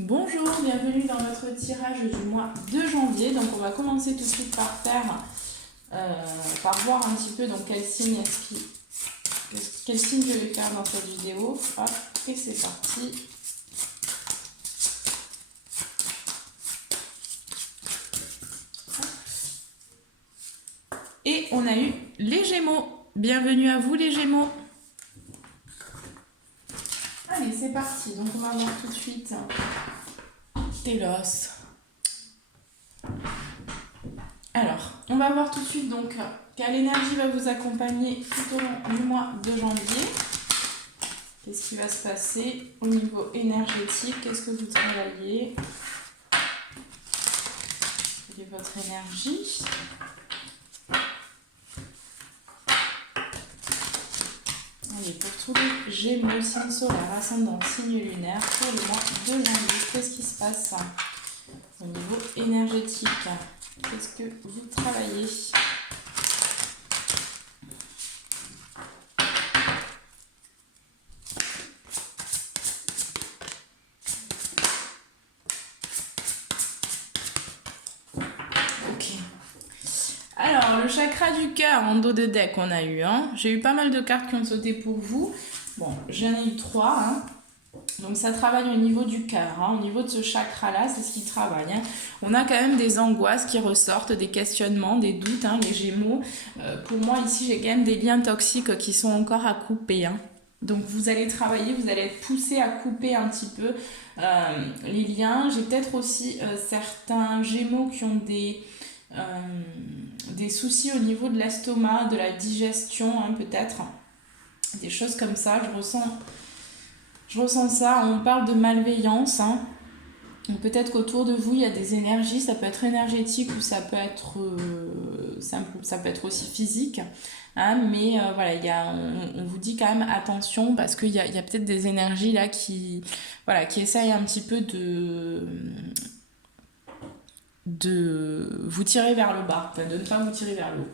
Bonjour, bienvenue dans notre tirage du mois de janvier. Donc on va commencer tout de suite par faire, par voir un petit peu donc quel signe je vais faire dans cette vidéo. Hop, et c'est parti. Et on a eu les Gémeaux. Bienvenue à vous les Gémeaux. Allez, c'est parti. Donc on va voir tout de suite Télos. Alors, on va voir tout de suite donc quelle énergie va vous accompagner tout au long du mois de janvier. Qu'est-ce qui va se passer au niveau énergétique? Qu'est-ce que vous travaillez? Quelle est votre énergie? Allez, pour tous les Gémeaux, signe solaire, ascendant, signe lunaire, pour le mois de janvier, qu'est-ce qui se passe au niveau énergétique? Qu'est-ce que vous travaillez? Ok. Alors, le chakra du cœur en dos de deck, on a eu. J'ai eu pas mal de cartes qui ont sauté pour vous. Bon, j'en ai eu 3. Donc ça travaille au niveau du cœur, au niveau de ce chakra-là, c'est ce qui travaille. On a quand même des angoisses qui ressortent, des questionnements, des doutes, les Gémeaux. Pour moi, ici, j'ai quand même des liens toxiques qui sont encore à couper. Donc vous allez travailler, vous allez être poussé à couper un petit peu les liens. J'ai peut-être aussi certains Gémeaux qui ont des soucis au niveau de l'estomac, de la digestion, peut-être. Des choses comme ça, je ressens ça. On parle de malveillance. Peut-être qu'autour de vous, il y a des énergies. Ça peut être énergétique ou ça peut être aussi physique. Mais voilà, on vous dit quand même attention parce qu'il y a peut-être des énergies là qui essayent un petit peu de vous tirer vers le bas, de ne pas vous tirer vers le haut.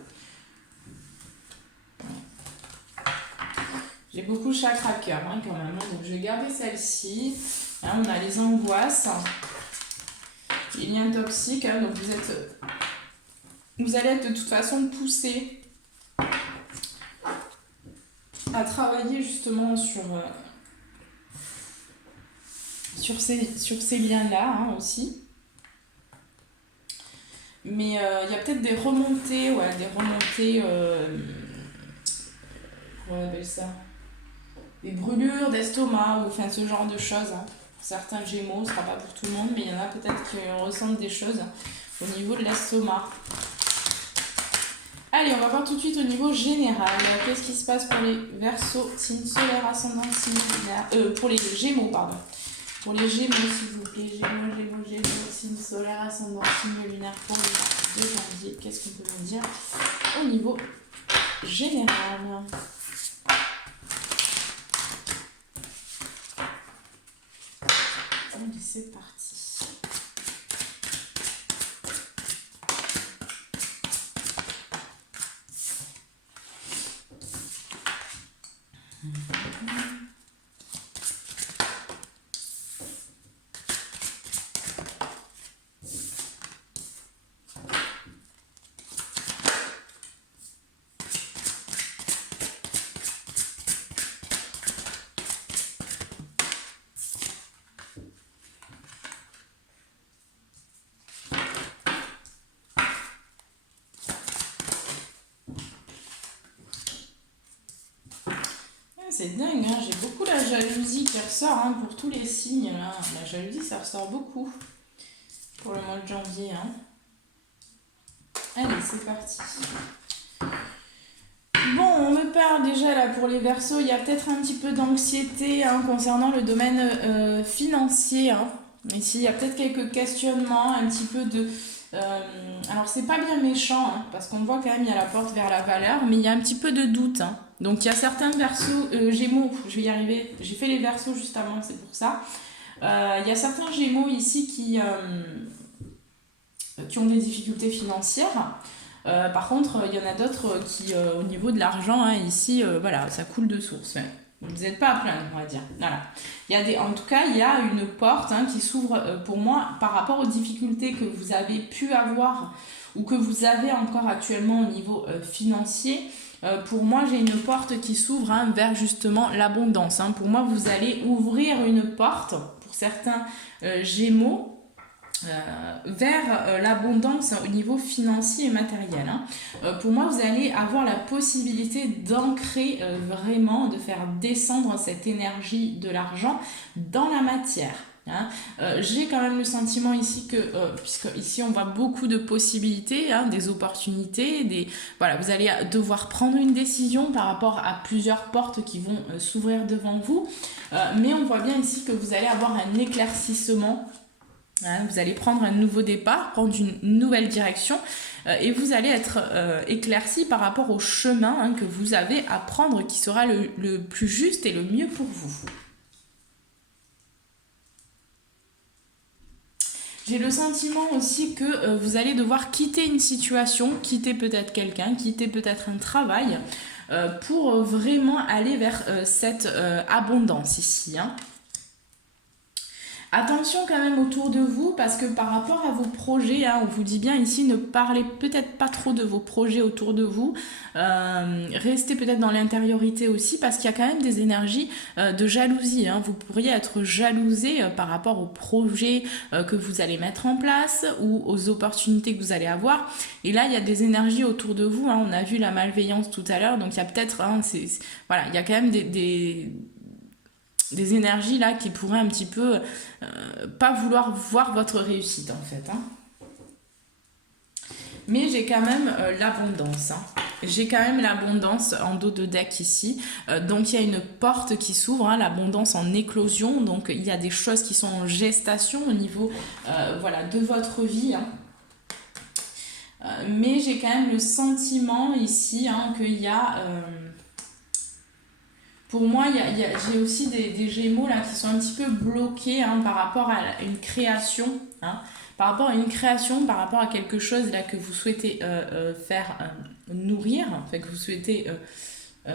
J'ai beaucoup de chakra cœur quand même, donc je vais garder celle-ci. On a les angoisses, les liens toxiques, donc vous allez être de toute façon poussé à travailler justement sur ces liens-là aussi. Mais il y a peut-être des remontées, comment on appelle ça? Des brûlures d'estomac ou ce genre de choses. Pour certains Gémeaux, ce ne sera pas pour tout le monde, mais il y en a peut-être qui ressentent des choses au niveau de l'estomac. Allez, on va voir tout de suite au niveau général. Qu'est-ce qui se passe pour les Verseaux, signe solaire, ascendant, signe lunaire, pour les Gémeaux, pardon. Pour les Gémeaux, s'il vous plaît. Gémeaux, signe solaire, ascendant, signe lunaire pour le mois de janvier. Qu'est-ce qu'on peut me dire au niveau général? Allez, c'est parti. C'est dingue, j'ai beaucoup la jalousie qui ressort pour tous les signes. Là. La jalousie, ça ressort beaucoup pour le mois de janvier. Allez, c'est parti. Bon, on me parle déjà là pour les Verseaux, il y a peut-être un petit peu d'anxiété concernant le domaine financier. Ici, il y a peut-être quelques questionnements, un petit peu de... alors, c'est pas bien méchant, parce qu'on voit quand même, il y a la porte vers la valeur, mais il y a un petit peu de doute. Donc il y a certains Verseaux, Gémeaux, je vais y arriver, j'ai fait les Verseaux juste avant, c'est pour ça. Il y a certains Gémeaux ici qui ont des difficultés financières. Par contre, il y en a d'autres qui, au niveau de l'argent, ici, voilà, ça coule de source. Vous n'êtes pas à plaindre, on va dire. Voilà. En tout cas, il y a une porte qui s'ouvre pour moi par rapport aux difficultés que vous avez pu avoir ou que vous avez encore actuellement au niveau financier. Pour moi, j'ai une porte qui s'ouvre vers justement l'abondance. Pour moi, vous allez ouvrir une porte, pour certains Gémeaux, vers l'abondance au niveau financier et matériel. Pour moi, vous allez avoir la possibilité d'ancrer vraiment, de faire descendre cette énergie de l'argent dans la matière. J'ai quand même le sentiment ici que, puisque ici on voit beaucoup de possibilités, des opportunités, voilà, vous allez devoir prendre une décision par rapport à plusieurs portes qui vont s'ouvrir devant vous, mais on voit bien ici que vous allez avoir un éclaircissement. Vous allez prendre un nouveau départ, prendre une nouvelle direction et vous allez être éclairci par rapport au chemin que vous avez à prendre qui sera le plus juste et le mieux pour vous. J'ai le sentiment aussi que vous allez devoir quitter une situation, quitter peut-être quelqu'un, quitter peut-être un travail pour vraiment aller vers cette abondance ici. Attention quand même autour de vous parce que par rapport à vos projets, on vous dit bien ici, ne parlez peut-être pas trop de vos projets autour de vous. Restez peut-être dans l'intériorité aussi parce qu'il y a quand même des énergies de jalousie. Vous pourriez être jalousé par rapport aux projets que vous allez mettre en place ou aux opportunités que vous allez avoir. Et là, il y a des énergies autour de vous. On a vu la malveillance tout à l'heure. Donc, il y a peut-être... voilà, il y a quand même des énergies là qui pourraient un petit peu pas vouloir voir votre réussite en fait. Mais j'ai quand même l'abondance. J'ai quand même l'abondance en dos de deck ici. Donc il y a une porte qui s'ouvre, l'abondance en éclosion. Donc il y a des choses qui sont en gestation au niveau voilà, de votre vie. Mais j'ai quand même le sentiment ici qu'il y a... Pour moi, j'ai aussi des Gémeaux là, qui sont un petit peu bloqués par rapport à une création. Par rapport à une création, par rapport à quelque chose là, que vous souhaitez faire nourrir, que vous souhaitez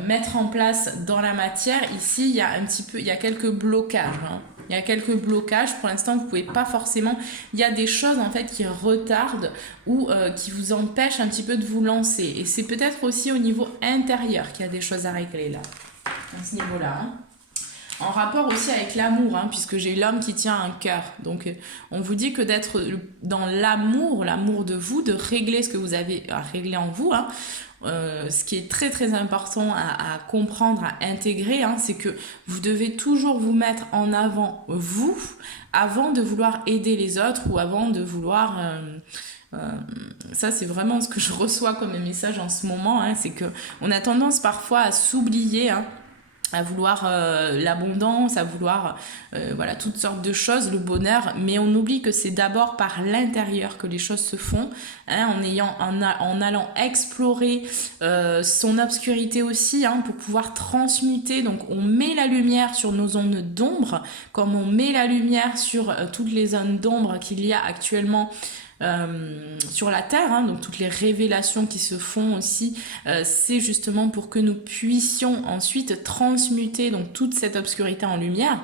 mettre en place dans la matière. Ici, il y a quelques blocages. Il y a quelques blocages. Pour l'instant, vous ne pouvez pas forcément... Il y a des choses en fait qui retardent ou qui vous empêchent un petit peu de vous lancer. Et c'est peut-être aussi au niveau intérieur qu'il y a des choses à régler là. À ce niveau-là. En rapport aussi avec l'amour, puisque j'ai l'homme qui tient un cœur. Donc, on vous dit que d'être dans l'amour de vous, de régler ce que vous avez à régler en vous, ce qui est très très important à comprendre, à intégrer, c'est que vous devez toujours vous mettre en avant vous, avant de vouloir aider les autres ou avant de vouloir... ça c'est vraiment ce que je reçois comme message en ce moment, c'est que on a tendance parfois à s'oublier, à vouloir l'abondance, à vouloir voilà, toutes sortes de choses, le bonheur, mais on oublie que c'est d'abord par l'intérieur que les choses se font, en allant explorer son obscurité aussi, pour pouvoir transmuter. Donc on met la lumière sur nos zones d'ombre, comme on met la lumière sur toutes les zones d'ombre qu'il y a actuellement sur la Terre, donc toutes les révélations qui se font aussi, c'est justement pour que nous puissions ensuite transmuter donc toute cette obscurité en lumière.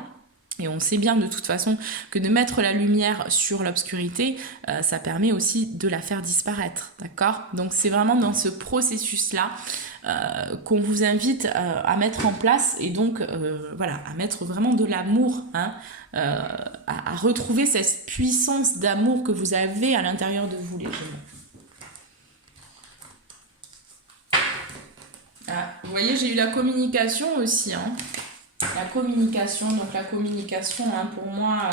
Et on sait bien de toute façon que de mettre la lumière sur l'obscurité, ça permet aussi de la faire disparaître, d'accord ? Donc c'est vraiment dans ce processus-là qu'on vous invite à mettre en place et donc voilà, à mettre vraiment de l'amour, à retrouver cette puissance d'amour que vous avez à l'intérieur de vous, les Gémeaux. Vous voyez, j'ai eu la communication aussi, la communication, pour moi,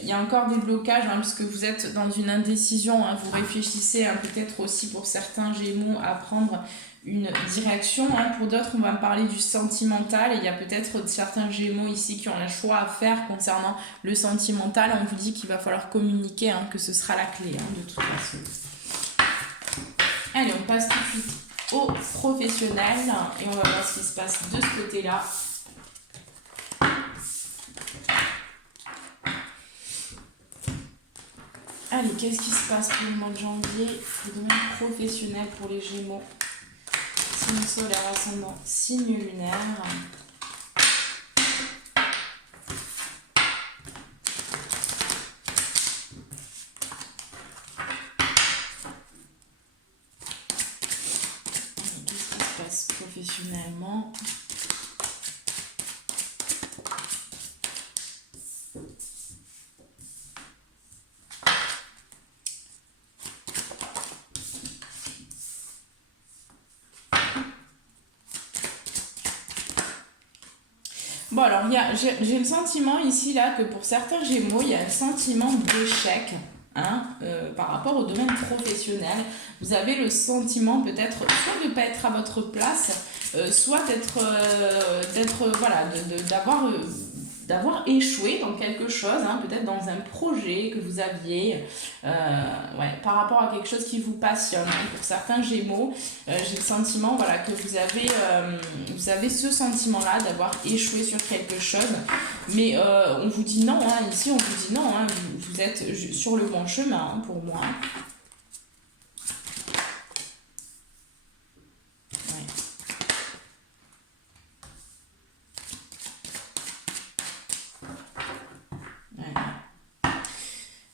il y a encore des blocages, parce que vous êtes dans une indécision, vous réfléchissez peut-être aussi pour certains Gémeaux à prendre une direction, pour d'autres on va me parler du sentimental, et il y a peut-être certains Gémeaux ici qui ont un choix à faire concernant le sentimental. On vous dit qu'il va falloir communiquer, que ce sera la clé de toute façon. Allez, on passe tout de suite au professionnel et on va voir ce qui se passe de ce côté-là. Allez, qu'est-ce qui se passe pour le mois de janvier, le domaine professionnel pour les Gémeaux? signe solaire, ascendant, signe lunaire. Qu'est-ce qui se passe professionnellement? Bon, alors, j'ai le sentiment ici, là, que pour certains Gémeaux, il y a un sentiment d'échec, hein, par rapport au domaine professionnel. Vous avez le sentiment peut-être soit de ne pas être à votre place, soit voilà, d'avoir échoué dans quelque chose, hein, peut-être dans un projet que vous aviez, ouais, par rapport à quelque chose qui vous passionne. Hein. Pour certains Gémeaux, j'ai le sentiment, voilà, que vous avez ce sentiment-là d'avoir échoué sur quelque chose, mais on vous dit non, hein, ici on vous dit non, hein, vous êtes sur le bon chemin, hein, pour moi.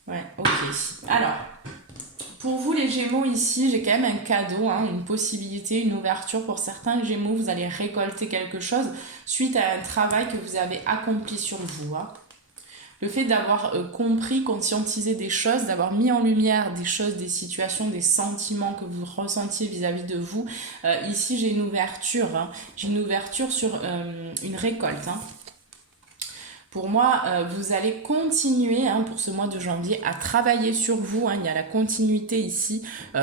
Ouais, ok. Alors, pour vous les Gémeaux ici, j'ai quand même un cadeau, hein, une possibilité, une ouverture. Pour certains Gémeaux, vous allez récolter quelque chose suite à un travail que vous avez accompli sur vous. Hein. Le fait d'avoir compris, conscientisé des choses, d'avoir mis en lumière des choses, des situations, des sentiments que vous ressentiez vis-à-vis de vous. Ici, j'ai une ouverture. Hein. J'ai une ouverture sur une récolte. Hein. Pour moi, vous allez continuer hein, pour ce mois de janvier à travailler sur vous. Hein. Il y a la continuité ici.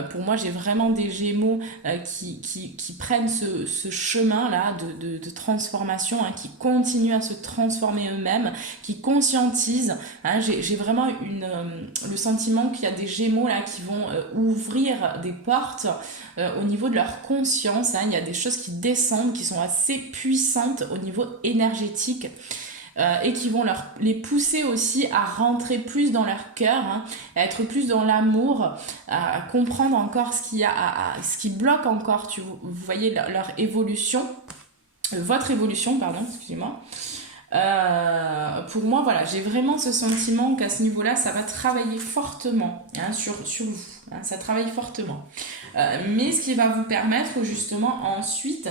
Pour moi, j'ai vraiment des Gémeaux qui prennent ce chemin-là de transformation, hein, qui continuent à se transformer eux-mêmes, qui conscientisent. Hein. J'ai vraiment le sentiment qu'il y a des Gémeaux là, qui vont ouvrir des portes au niveau de leur conscience. Hein. Il y a des choses qui descendent, qui sont assez puissantes au niveau énergétique. Et qui vont les pousser aussi à rentrer plus dans leur cœur, hein, à être plus dans l'amour, à comprendre encore ce qui bloque encore, vous voyez, leur évolution, votre évolution, pardon, excusez-moi. Pour moi, voilà, j'ai vraiment ce sentiment qu'à ce niveau-là, ça va travailler fortement hein, sur vous. Hein, ça travaille fortement. Mais ce qui va vous permettre justement ensuite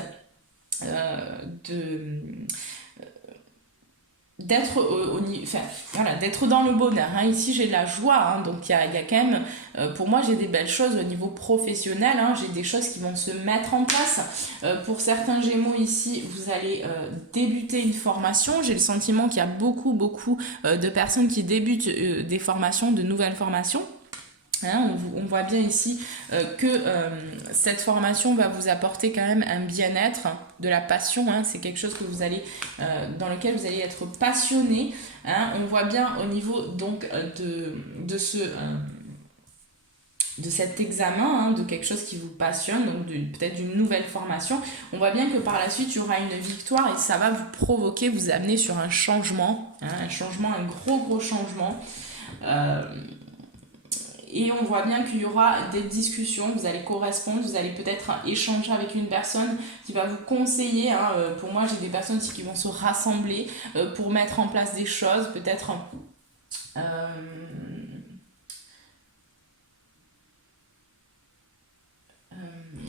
d'être d'être dans le bonheur. Hein. Ici, j'ai de la joie. Hein. Donc, il y a quand même, pour moi, j'ai des belles choses au niveau professionnel. Hein. J'ai des choses qui vont se mettre en place. Pour certains Gémeaux, ici, vous allez débuter une formation. J'ai le sentiment qu'il y a beaucoup de personnes qui débutent des formations, de nouvelles formations. Hein, on voit bien ici que cette formation va vous apporter quand même un bien-être, de la passion. Hein, c'est quelque chose que dans lequel vous allez être passionné. Hein, on voit bien au niveau donc de cet examen, hein, de quelque chose qui vous passionne, donc peut-être d'une nouvelle formation. On voit bien que par la suite, il y aura une victoire et ça va vous provoquer, vous amener sur un changement, hein, un gros changement. Et on voit bien qu'il y aura des discussions, vous allez correspondre, vous allez peut-être échanger avec une personne qui va vous conseiller. Hein. Pour moi, j'ai des personnes qui vont se rassembler pour mettre en place des choses, peut-être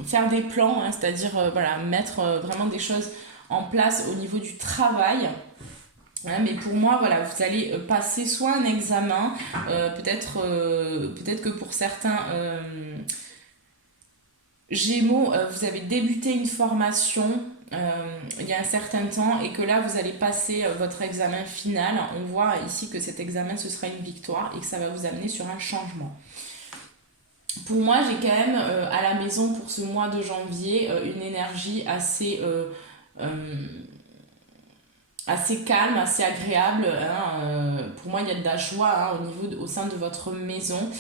faire des plans, hein, c'est-à-dire voilà, mettre vraiment des choses en place au niveau du travail. Ouais, mais pour moi, voilà, vous allez passer soit un examen, peut-être que pour certains Gémeaux, vous avez débuté une formation il y a un certain temps et que là, vous allez passer votre examen final. On voit ici que cet examen, ce sera une victoire et que ça va vous amener sur un changement. Pour moi, j'ai quand même à la maison pour ce mois de janvier une énergie assez calme, assez agréable. Hein. Pour moi, il y a de la joie hein, au sein de votre maison.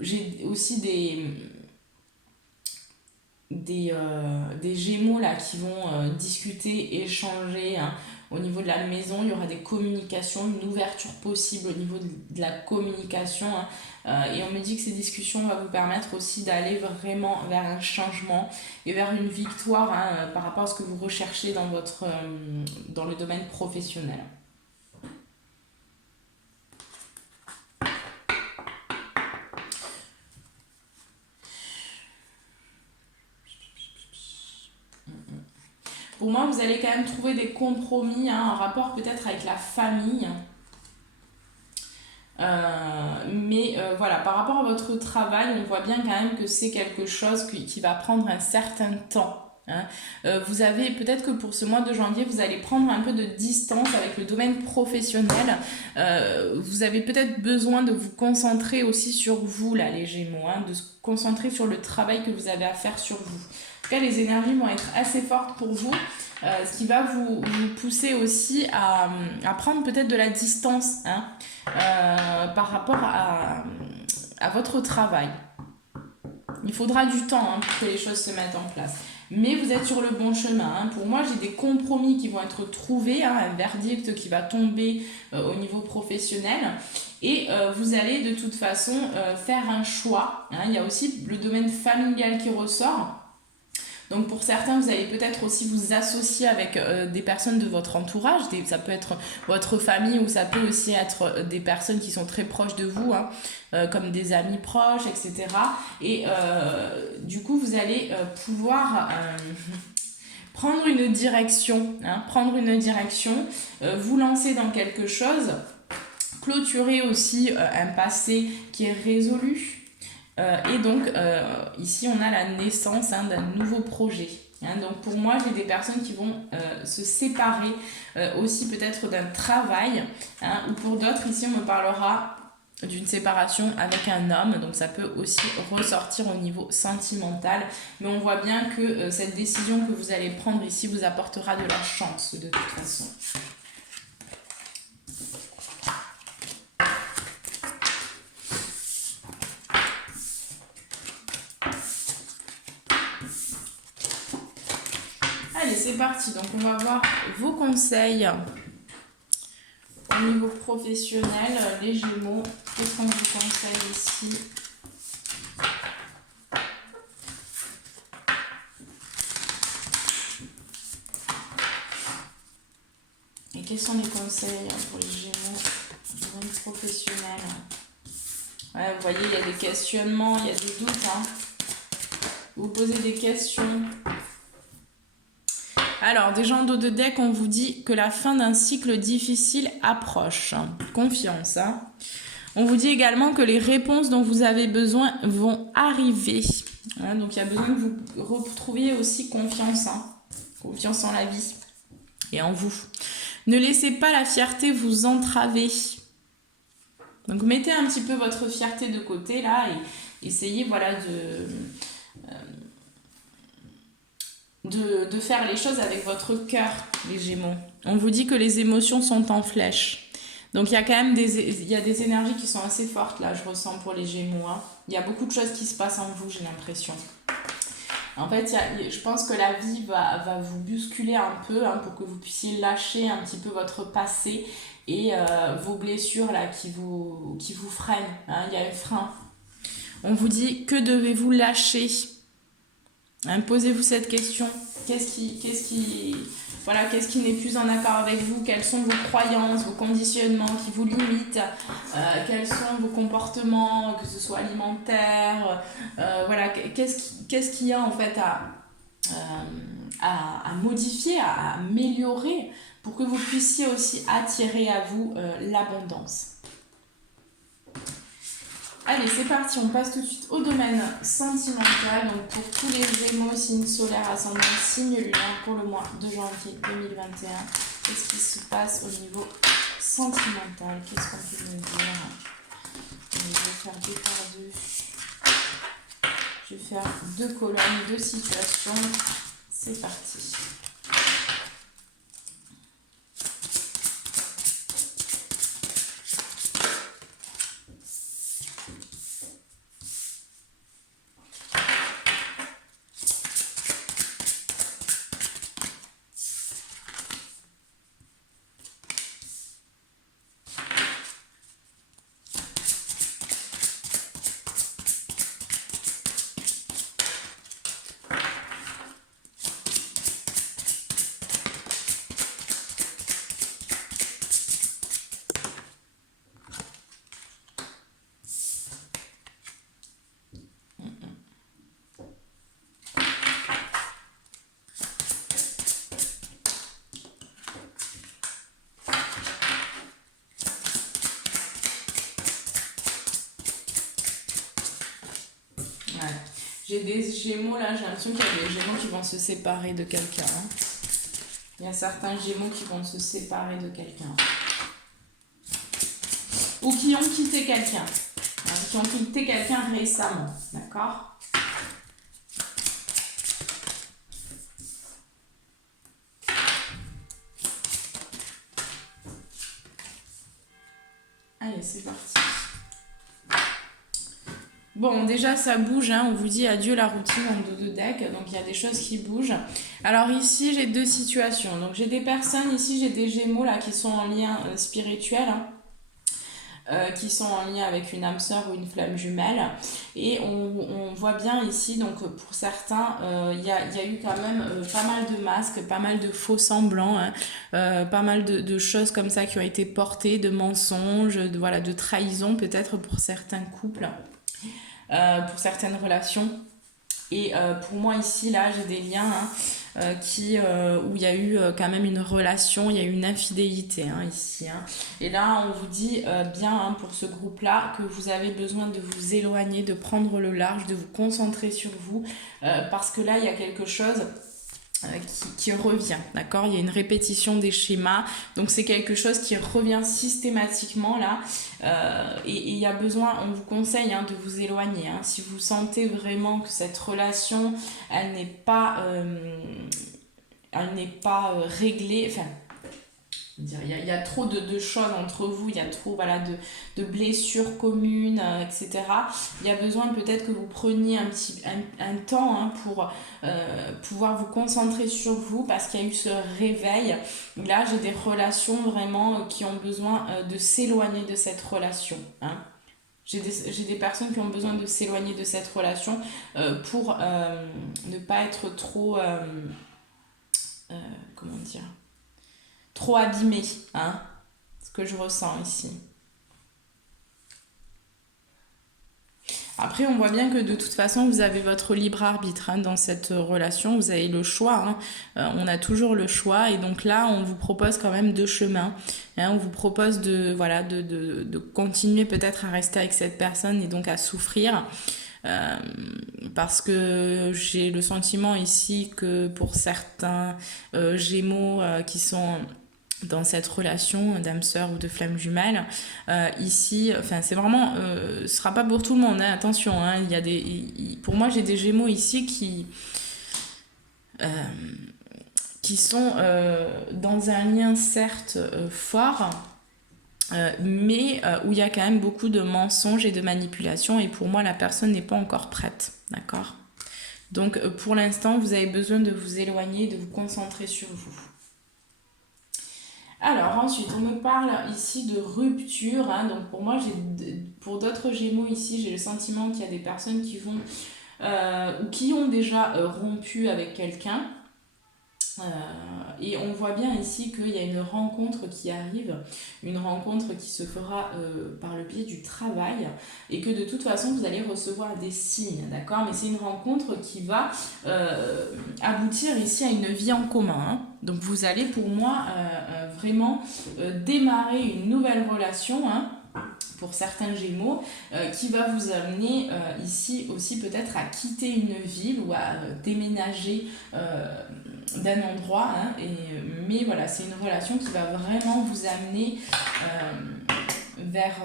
J'ai aussi des Gémeaux là, qui vont discuter, échanger hein, au niveau de la maison, il y aura des communications, une ouverture possible au niveau de la communication. Et on me dit que ces discussions vont vous permettre aussi d'aller vraiment vers un changement et vers une victoire par rapport à ce que vous recherchez dans le domaine professionnel. Pour moi, vous allez quand même trouver des compromis en rapport peut-être avec la famille. Mais voilà, par rapport à votre travail, on voit bien quand même que c'est quelque chose qui va prendre un certain temps. Vous avez peut-être que pour ce mois de janvier, vous allez prendre un peu de distance avec le domaine professionnel. Vous avez peut-être besoin de vous concentrer aussi sur vous, là, les Gémeaux, de se concentrer sur le travail que vous avez à faire sur vous. En tout cas, les énergies vont être assez fortes pour vous. Ce qui va vous pousser aussi à prendre peut-être de la distance par rapport à votre travail. Il faudra du temps pour que les choses se mettent en place. Mais vous êtes sur le bon chemin. Pour moi, j'ai des compromis qui vont être trouvés, un verdict qui va tomber au niveau professionnel. Et vous allez de toute façon faire un choix. Il y a aussi le domaine familial qui ressort. Donc pour certains, vous allez peut-être aussi vous associer avec des personnes de votre entourage. Ça peut être votre famille ou ça peut aussi être des personnes qui sont très proches de vous, comme des amis proches, etc. Et du coup, vous allez pouvoir prendre une direction, vous lancer dans quelque chose, clôturer aussi un passé qui est résolu. Et donc, ici, on a la naissance d'un nouveau projet. Donc, pour moi, j'ai des personnes qui vont se séparer aussi peut-être d'un travail. Ou pour d'autres, ici, on me parlera d'une séparation avec un homme. Donc, ça peut aussi ressortir au niveau sentimental. Mais on voit bien que cette décision que vous allez prendre ici vous apportera de la chance de toute façon. Allez, c'est parti. Donc, on va voir vos conseils au niveau professionnel. Les Gémeaux, qu'est-ce qu'on vous conseille ici? Et quels sont les conseils pour les Gémeaux au domaine professionnel? Vous voyez, il y a des questionnements, il y a des doutes. Vous posez des questions. Alors, déjà en dos de deck, on vous dit que la fin d'un cycle difficile approche. Confiance. On vous dit également que les réponses dont vous avez besoin vont arriver. Donc, il y a besoin que vous retrouviez aussi confiance. Confiance en la vie et en vous. Ne laissez pas la fierté vous entraver. Donc, mettez un petit peu votre fierté de côté, là, et essayez, voilà, de faire les choses avec votre cœur, les Gémeaux. On vous dit que les émotions sont en flèche. Donc il y a quand même des énergies qui sont assez fortes là, je ressens pour les Gémeaux. Il y a beaucoup de choses qui se passent en vous, j'ai l'impression. En fait, je pense que la vie va vous bousculer un peu pour que vous puissiez lâcher un petit peu votre passé et vos blessures là qui vous freinent. Il y a un frein. On vous dit que devez-vous lâcher? Posez-vous cette question. Qu'est-ce qui n'est plus en accord avec vous? Quelles sont vos croyances, vos conditionnements qui vous limitent? Quels sont vos comportements, que ce soit alimentaire? Qu'est-ce qu'il y a en fait à modifier, à améliorer pour que vous puissiez aussi attirer à vous l'abondance? Allez, c'est parti, on passe tout de suite au domaine sentimental. Donc pour tous les Gémeaux, signe solaire, ascendant, signe lunaire pour le mois de janvier 2021. Qu'est-ce qui se passe au niveau sentimental? Qu'est-ce qu'on peut me dire? Je vais faire 2 par 2. Je vais faire 2 colonnes, 2 situations. C'est parti. Ouais. J'ai des Gémeaux là, j'ai l'impression qu'il y a des Gémeaux qui vont se séparer de quelqu'un. Hein. Il y a certains Gémeaux qui vont se séparer de quelqu'un. Ou qui ont quitté quelqu'un. Hein, qui ont quitté quelqu'un récemment. D'accord? Allez, c'est parti. Bon, déjà, ça bouge, hein. On vous dit adieu la routine en dos de deck, donc il y a des choses qui bougent. Alors ici, j'ai deux situations. Donc j'ai des personnes, ici j'ai des Gémeaux là qui sont en lien spirituel, hein. Qui sont en lien avec une âme sœur ou une flamme jumelle. Et on voit bien ici, donc pour certains, il y a eu quand même pas mal de masques, pas mal de faux semblants, hein, pas mal de choses comme ça qui ont été portées, de mensonges, voilà, de trahison peut-être pour certains couples. Pour certaines relations. Et pour moi ici, là, j'ai des liens hein, où il y a eu quand même une relation, il y a eu une infidélité hein, ici. Hein. Et là, on vous dit bien hein, pour ce groupe-là que vous avez besoin de vous éloigner, de prendre le large, de vous concentrer sur vous, parce que là, il y a quelque chose qui revient, d'accord? Il y a une répétition des schémas, donc c'est quelque chose qui revient systématiquement là, et il y a besoin, on vous conseille hein, de vous éloigner, hein, si vous sentez vraiment que cette relation, elle n'est pas réglée, enfin, il y a trop de choses entre vous, il y a trop voilà, de blessures communes, etc. Il y a besoin peut-être que vous preniez un temps hein, pour pouvoir vous concentrer sur vous parce qu'il y a eu ce réveil. Là, j'ai des relations vraiment qui ont besoin de s'éloigner de cette relation. Hein. J'ai des personnes qui ont besoin de s'éloigner de cette relation pour ne pas être trop... comment dire trop abîmé, hein, ce que je ressens ici. Après, on voit bien que de toute façon, vous avez votre libre arbitre hein, dans cette relation, vous avez le choix, hein. On a toujours le choix et donc là, on vous propose quand même deux chemins. Hein, on vous propose de continuer peut-être à rester avec cette personne et donc à souffrir. Parce que j'ai le sentiment ici que pour certains Gémeaux qui sont dans cette relation d'âme sœur ou de flamme jumelle ici enfin c'est vraiment ce sera pas pour tout le monde hein, attention hein, il y a pour moi j'ai des Gémeaux ici qui sont dans un lien certes fort mais où il y a quand même beaucoup de mensonges et de manipulations et pour moi la personne n'est pas encore prête, d'accord? Donc pour l'instant vous avez besoin de vous éloigner, de vous concentrer sur vous. Alors ensuite, on me parle ici de rupture. Hein, donc pour moi, pour d'autres Gémeaux ici, j'ai le sentiment qu'il y a des personnes qui vont ou qui ont déjà rompu avec quelqu'un. Et on voit bien ici qu'il y a une rencontre qui arrive, une rencontre qui se fera par le biais du travail et que de toute façon vous allez recevoir des signes, d'accord? Mais c'est une rencontre qui va aboutir ici à une vie en commun. Hein. Donc vous allez pour moi vraiment démarrer une nouvelle relation, hein, pour certains Gémeaux, qui va vous amener ici aussi peut-être à quitter une ville ou à déménager d'un endroit, hein, mais voilà, c'est une relation qui va vraiment vous amener vers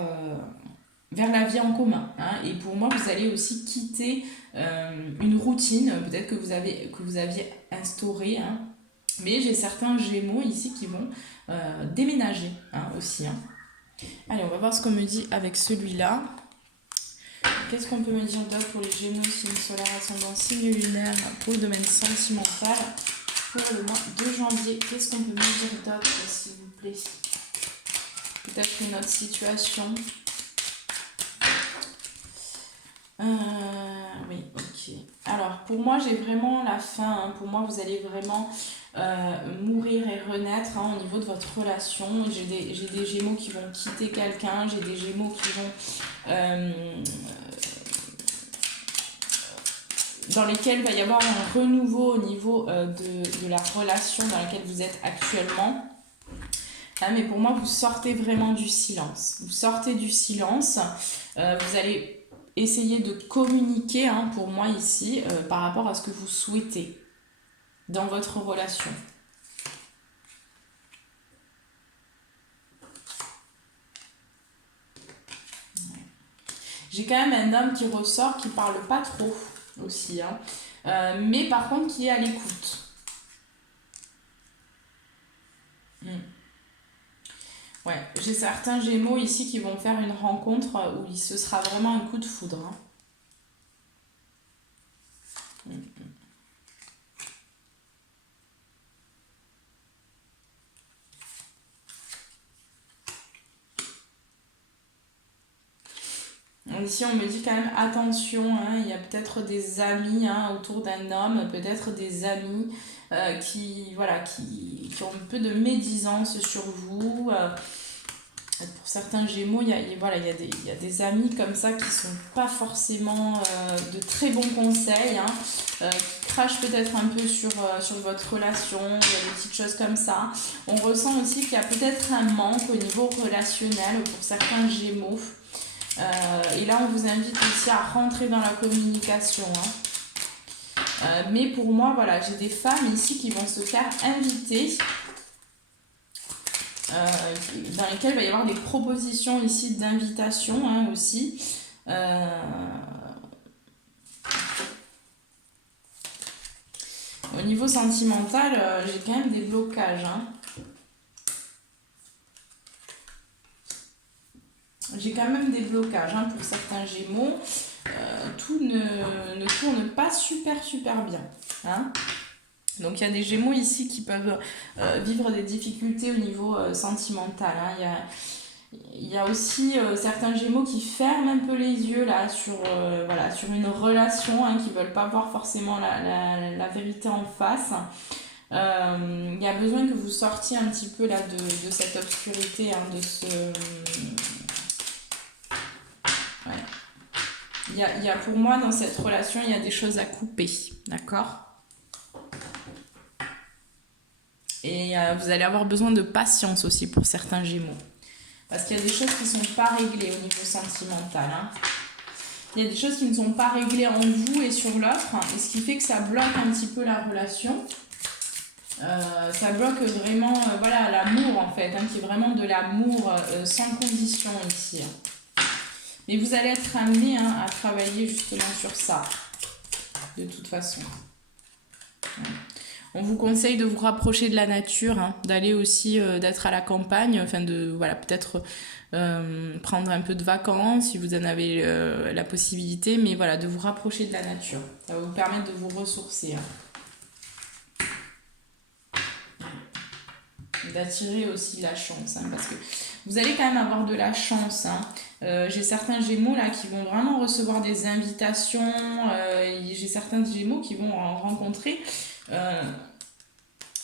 la vie en commun. Hein, et pour moi, vous allez aussi quitter une routine, peut-être que vous aviez instaurée, hein, mais j'ai certains Gémeaux ici qui vont déménager hein, aussi. Hein. Allez, on va voir ce qu'on me dit avec celui-là. Qu'est-ce qu'on peut me dire d'autre pour les Gémeaux, signe solaire, ascendant, signe lunaire, pour le domaine sentimental, pour le mois de janvier? Qu'est-ce qu'on peut me dire d'autre, s'il vous plaît? Peut-être une autre situation. Oui, ok. Alors, pour moi, j'ai vraiment la fin. Hein. Pour moi, vous allez vraiment mourir et renaître hein, au niveau de votre relation. J'ai des Gémeaux qui vont quitter quelqu'un. J'ai des Gémeaux qui vont... dans lesquels il va y avoir un renouveau au niveau de la relation dans laquelle vous êtes actuellement. Ah, mais pour moi, vous sortez vraiment du silence. Vous sortez du silence. Vous allez essayer de communiquer, hein, pour moi ici, par rapport à ce que vous souhaitez dans votre relation. J'ai quand même un homme qui ressort, qui parle pas trop aussi, hein, mais par contre qui est à l'écoute. Ouais, j'ai certains Gémeaux ici qui vont faire une rencontre où ce sera vraiment un coup de foudre, hein. Ici, on me dit quand même attention, hein, il y a peut-être des amis, hein, autour d'un homme, peut-être des amis voilà, qui ont un peu de médisance sur vous. Pour certains Gémeaux, voilà, il y a des amis comme ça qui sont pas forcément de très bons conseils, hein, qui crachent peut-être un peu sur votre relation, il y a des petites choses comme ça. On ressent aussi qu'il y a peut-être un manque au niveau relationnel pour certains Gémeaux. Et là, on vous invite aussi à rentrer dans la communication, hein. Mais pour moi, voilà, j'ai des femmes ici qui vont se faire inviter, dans lesquelles il va y avoir des propositions ici d'invitation, hein, aussi. Au niveau sentimental, j'ai quand même des blocages, hein. J'ai quand même des blocages, hein, pour certains Gémeaux. Tout ne tourne pas super bien, hein. Donc il y a des Gémeaux ici qui peuvent vivre des difficultés au niveau sentimental, hein. Il y a aussi certains Gémeaux qui ferment un peu les yeux là voilà, sur une relation, hein, qui ne veulent pas voir forcément la vérité en face. Il y a besoin que vous sortiez un petit peu là de cette obscurité, hein, de ce... Ouais. Il y a pour moi dans cette relation, il y a des choses à couper, d'accord? Et vous allez avoir besoin de patience aussi pour certains Gémeaux. Parce qu'il y a des choses qui ne sont pas réglées au niveau sentimental, hein. Il y a des choses qui ne sont pas réglées en vous et sur l'autre, et ce qui fait que ça bloque un petit peu la relation. Ça bloque vraiment voilà, l'amour en fait, hein, qui est vraiment de l'amour sans condition ici, hein. Mais vous allez être amené, hein, à travailler justement sur ça, de toute façon. On vous conseille de vous rapprocher de la nature, hein, d'aller aussi, d'être à la campagne, enfin de, voilà, peut-être prendre un peu de vacances si vous en avez la possibilité, mais voilà, de vous rapprocher de la nature. Ça va vous permettre de vous ressourcer, hein. D'attirer aussi la chance, hein, parce que vous allez quand même avoir de la chance, hein. J'ai certains Gémeaux là qui vont vraiment recevoir des invitations, j'ai certains Gémeaux qui vont rencontrer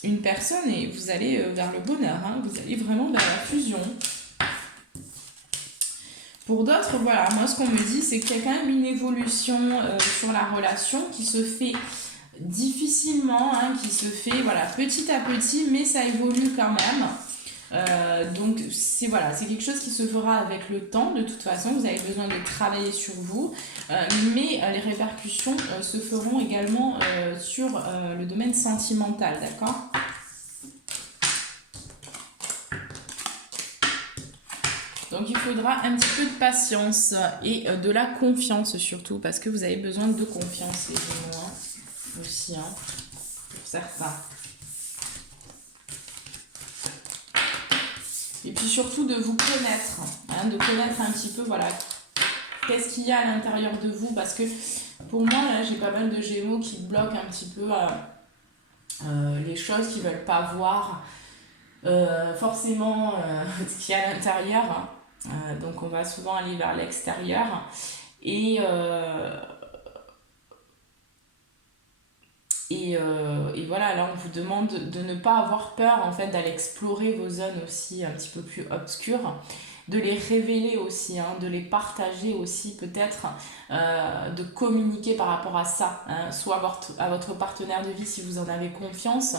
une personne et vous allez vers le bonheur, hein, vous allez vraiment vers la fusion. Pour d'autres, voilà, moi ce qu'on me dit c'est qu'il y a quand même une évolution sur la relation qui se fait difficilement, hein, qui se fait voilà, petit à petit, mais ça évolue quand même. Donc c'est voilà, c'est quelque chose qui se fera avec le temps. De toute façon, vous avez besoin de travailler sur vous, mais les répercussions se feront également sur le domaine sentimental, d'accord? Donc il faudra un petit peu de patience et de la confiance surtout, parce que vous avez besoin de confiance les Gémeaux, hein, aussi, hein, pour certains. Et puis surtout de vous connaître, hein, de connaître un petit peu, voilà, qu'est-ce qu'il y a à l'intérieur de vous, parce que pour moi, là, j'ai pas mal de Gémeaux qui bloquent un petit peu les choses qu'ils veulent pas voir forcément ce qu'il y a à l'intérieur, hein. Donc on va souvent aller vers l'extérieur et voilà, là on vous demande de ne pas avoir peur en fait d'aller explorer vos zones aussi un petit peu plus obscures, de les révéler aussi, hein, de les partager aussi peut-être, de communiquer par rapport à ça, hein, soit à votre partenaire de vie si vous en avez confiance,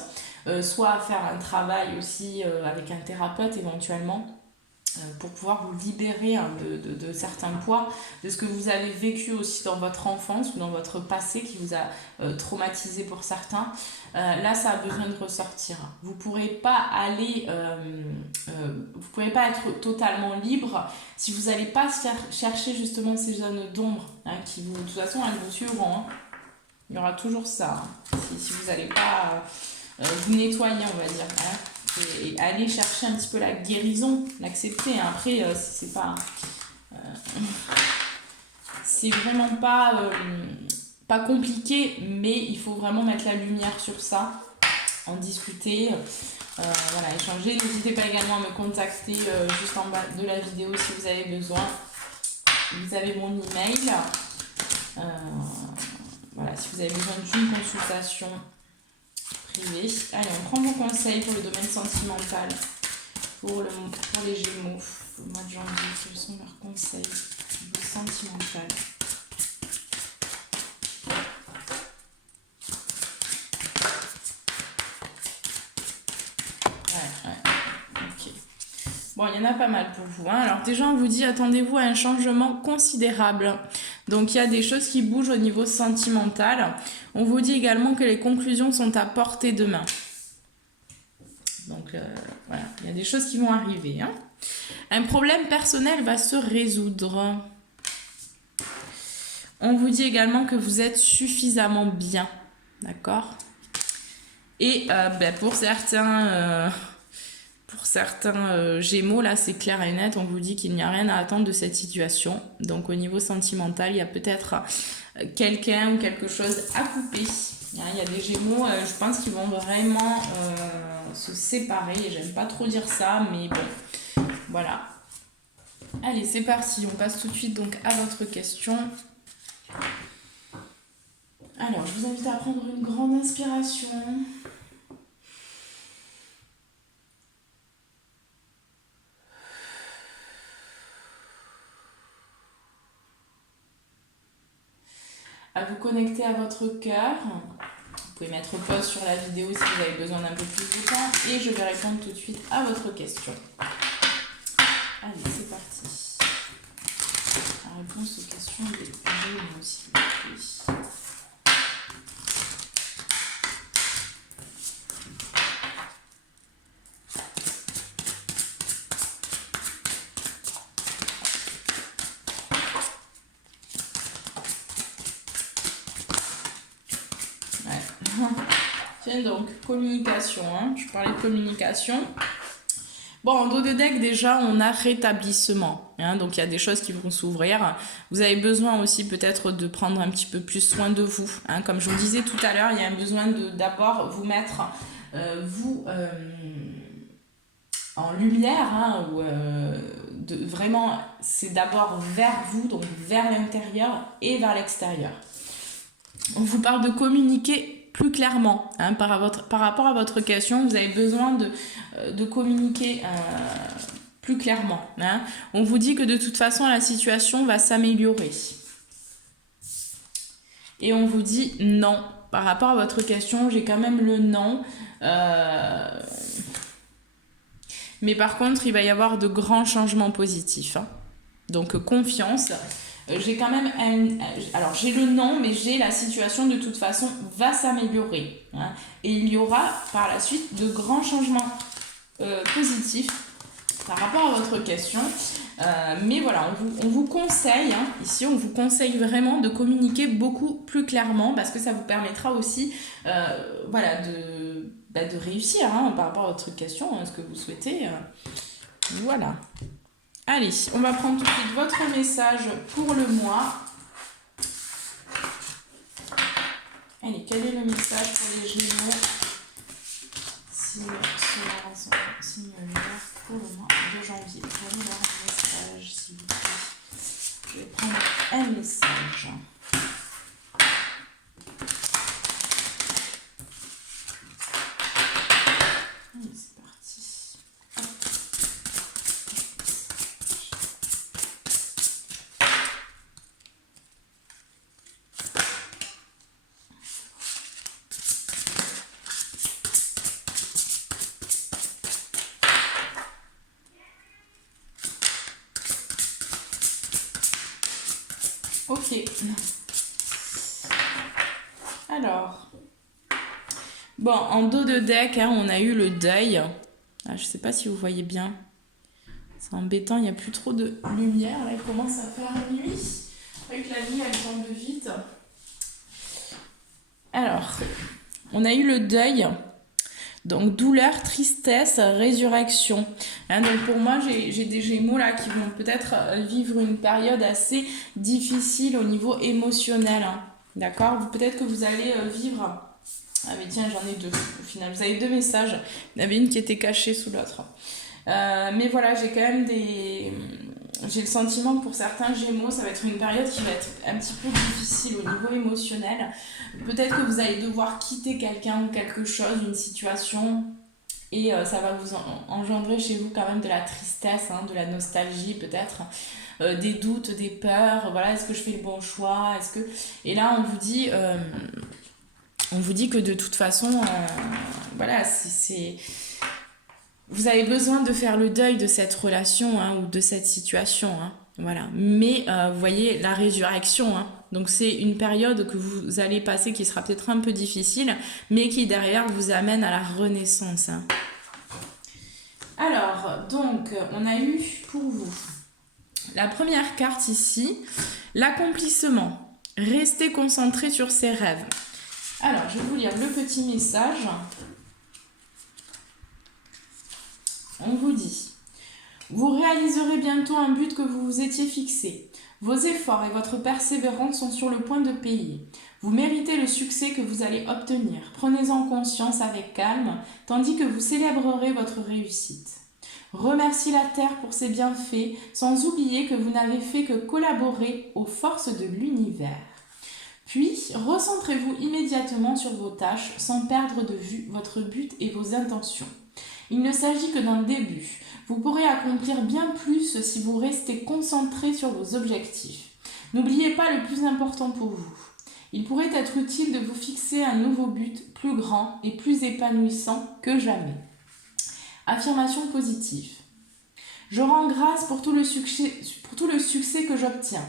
soit à faire un travail aussi avec un thérapeute éventuellement, pour pouvoir vous libérer hein, de certains poids, de ce que vous avez vécu aussi dans votre enfance ou dans votre passé qui vous a traumatisé pour certains. Là, ça a besoin de ressortir. Vous ne pourrez pas aller, vous pourrez pas être totalement libre si vous n'allez pas chercher justement ces zones d'ombre hein, qui vous, de toute façon, elles vous suivront. Hein. Il y aura toujours ça. Hein, si vous n'allez pas vous nettoyer, on va dire. Hein. Et aller chercher un petit peu la guérison, l'accepter. Après, c'est pas... c'est vraiment pas compliqué, mais il faut vraiment mettre la lumière sur ça, en discuter, voilà, échanger. N'hésitez pas également à me contacter juste en bas de la vidéo si vous avez besoin. Vous avez mon email. Voilà, si vous avez besoin d'une consultation privée. Allez, on prend vos conseils pour le domaine sentimental. Pour les Gémeaux, le mois de janvier, quels sont leurs conseils au niveau sentimental? Ok. Bon, il y en a pas mal pour vous. Hein. Alors déjà, on vous dit, attendez-vous à un changement considérable. Donc, il y a des choses qui bougent au niveau sentimental. On vous dit également que les conclusions sont à portée de main. Donc, voilà, il y a des choses qui vont arriver. Hein. Un problème personnel va se résoudre. On vous dit également que vous êtes suffisamment bien. D'accord? Et pour certains... Gémeaux, là, c'est clair et net. On vous dit qu'il n'y a rien à attendre de cette situation. Donc, au niveau sentimental, il y a peut-être quelqu'un ou quelque chose à couper. Il y a des Gémeaux, je pense qu'ils vont vraiment se séparer. J'aime pas trop dire ça, mais bon, voilà. Allez, c'est parti. On passe tout de suite donc à votre question. Alors, je vous invite à prendre une grande inspiration. À vous connecter à votre cœur. Vous pouvez mettre pause sur la vidéo si vous avez besoin d'un peu plus de temps et je vais répondre tout de suite à votre question. Allez, c'est parti. La réponse aux questions des Gémeaux aussi. Oui. Tiens donc, communication, hein. Je parlais de communication. Bon, en dos de deck, déjà, on a rétablissement. Hein, donc, il y a des choses qui vont s'ouvrir. Vous avez besoin aussi peut-être de prendre un petit peu plus soin de vous. Hein. Comme je vous disais tout à l'heure, il y a un besoin d'abord vous mettre, en lumière. Hein, vraiment, c'est d'abord vers vous, donc vers l'intérieur et vers l'extérieur. On vous parle de communiquer plus clairement hein, par rapport à votre question. Vous avez besoin de communiquer plus clairement. Hein. On vous dit que de toute façon, la situation va s'améliorer. Et on vous dit non. Par rapport à votre question, j'ai quand même le non. Mais par contre, il va y avoir de grands changements positifs. Hein. Donc, confiance. J'ai quand même alors j'ai le non, mais j'ai la situation de toute façon va s'améliorer. Hein, et il y aura par la suite de grands changements positifs par rapport à votre question. Mais voilà, on vous conseille, hein, ici on vous conseille vraiment de communiquer beaucoup plus clairement parce que ça vous permettra aussi voilà, de réussir hein, par rapport à votre question, hein, ce que vous souhaitez. Voilà. Allez, on va prendre tout de suite votre message pour le mois. Allez, quel est le message pour les Gémeaux? Signe solaire, signe lunaire pour le mois de janvier. Prenez leur message, s'il vous plaît. Je vais prendre un message. Allez, c'est parti. Ok. Alors. Bon, en dos de deck, hein, on a eu le deuil. Ah, je sais pas si vous voyez bien. C'est embêtant, il n'y a plus trop de lumière. Là, il commence à faire nuit. Avec la nuit, elle tombe vite. Alors, on a eu le deuil. Donc, douleur, tristesse, résurrection. Hein, donc, pour moi, j'ai des Gémeaux là qui vont peut-être vivre une période assez difficile au niveau émotionnel. Hein. D'accord? Peut-être que vous allez vivre... Ah mais tiens, j'en ai deux au final. Vous avez deux messages. Il y en avait une qui était cachée sous l'autre. Mais voilà, j'ai quand même des... J'ai le sentiment que pour certains Gémeaux, ça va être une période qui va être un petit peu difficile au niveau émotionnel. Peut-être que vous allez devoir quitter quelqu'un ou quelque chose, une situation, et ça va vous engendrer chez vous quand même de la tristesse, hein, de la nostalgie peut-être, des doutes, des peurs. Voilà, est-ce que je fais le bon choix? Est-ce que... Et là, on vous dit que de toute façon, voilà, vous avez besoin de faire le deuil de cette relation, hein, ou de cette situation. Hein, voilà. Mais vous voyez, la résurrection, hein, donc c'est une période que vous allez passer qui sera peut-être un peu difficile, mais qui derrière vous amène à la renaissance. Hein. Alors, donc, on a eu pour vous la première carte ici, l'accomplissement. Restez concentré sur ses rêves. Alors, je vais vous lire le petit message. On vous dit: vous réaliserez bientôt un but que vous vous étiez fixé. Vos efforts et votre persévérance sont sur le point de payer. Vous méritez le succès que vous allez obtenir. Prenez-en conscience avec calme, tandis que vous célébrerez votre réussite. Remerciez la Terre pour ses bienfaits, sans oublier que vous n'avez fait que collaborer aux forces de l'univers. Puis, recentrez-vous immédiatement sur vos tâches sans perdre de vue votre but et vos intentions. Il ne s'agit que d'un début. Vous pourrez accomplir bien plus si vous restez concentré sur vos objectifs. N'oubliez pas le plus important pour vous. Il pourrait être utile de vous fixer un nouveau but plus grand et plus épanouissant que jamais. Affirmation positive. Je rends grâce pour tout le succès que j'obtiens.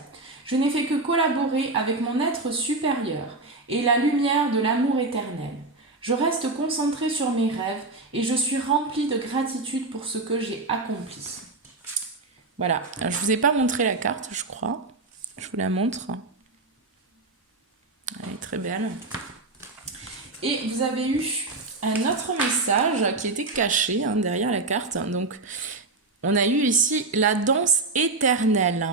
Je n'ai fait que collaborer avec mon être supérieur et la lumière de l'amour éternel. Je reste concentré sur mes rêves et je suis rempli de gratitude pour ce que j'ai accompli. Voilà, alors, je ne vous ai pas montré la carte, je crois. Je vous la montre. Elle est très belle. Et vous avez eu un autre message qui était caché, hein, derrière la carte. Donc, on a eu ici la danse éternelle.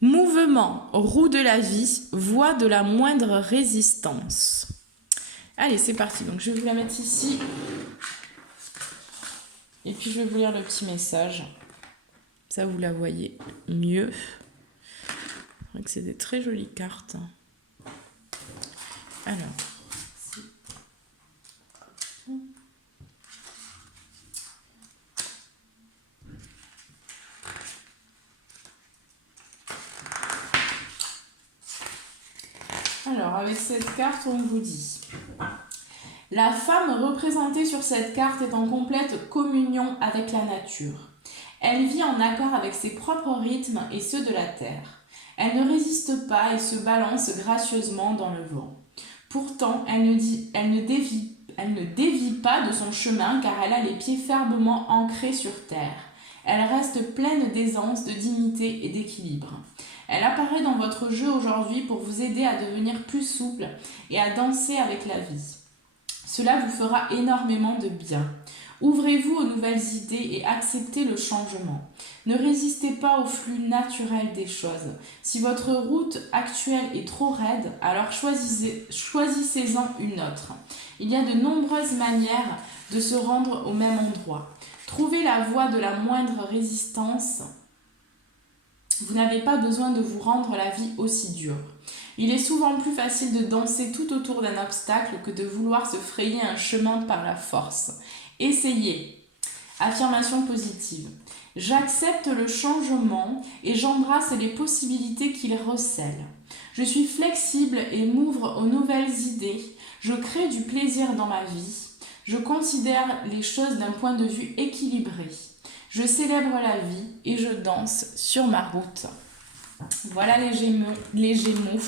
Mouvement, roue de la vie, voie de la moindre résistance. Allez, c'est parti. Donc, je vais vous la mettre ici. Et puis, je vais vous lire le petit message. Ça, vous la voyez mieux. C'est vrai que c'est des très jolies cartes. Alors. Alors, avec cette carte, on vous dit: la femme représentée sur cette carte est en complète communion avec la nature. Elle vit en accord avec ses propres rythmes et ceux de la terre. Elle ne résiste pas et se balance gracieusement dans le vent. Pourtant, elle ne dévie pas de son chemin car elle a les pieds fermement ancrés sur terre. Elle reste pleine d'aisance, de dignité et d'équilibre. Elle apparaît dans votre jeu aujourd'hui pour vous aider à devenir plus souple et à danser avec la vie. Cela vous fera énormément de bien. Ouvrez-vous aux nouvelles idées et acceptez le changement. Ne résistez pas au flux naturel des choses. Si votre route actuelle est trop raide, alors choisissez-en une autre. Il y a de nombreuses manières de se rendre au même endroit. Trouvez la voie de la moindre résistance. Vous n'avez pas besoin de vous rendre la vie aussi dure. Il est souvent plus facile de danser tout autour d'un obstacle que de vouloir se frayer un chemin par la force. Essayez. Affirmation positive. J'accepte le changement et j'embrasse les possibilités qu'il recèle. Je suis flexible et m'ouvre aux nouvelles idées. Je crée du plaisir dans ma vie. Je considère les choses d'un point de vue équilibré. Je célèbre la vie et je danse sur ma route. Voilà les Gémeaux. Les Gémeaux.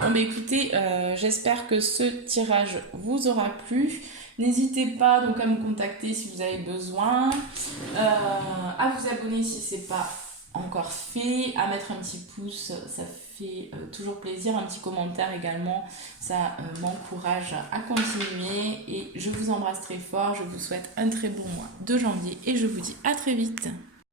Bon, bah, écoutez, j'espère que ce tirage vous aura plu. N'hésitez pas donc à me contacter si vous avez besoin, à vous abonner si ce n'est pas encore fait, à mettre un petit pouce, ça fait toujours plaisir, un petit commentaire également, ça m'encourage à continuer et je vous embrasse très fort, je vous souhaite un très bon mois de janvier et je vous dis à très vite.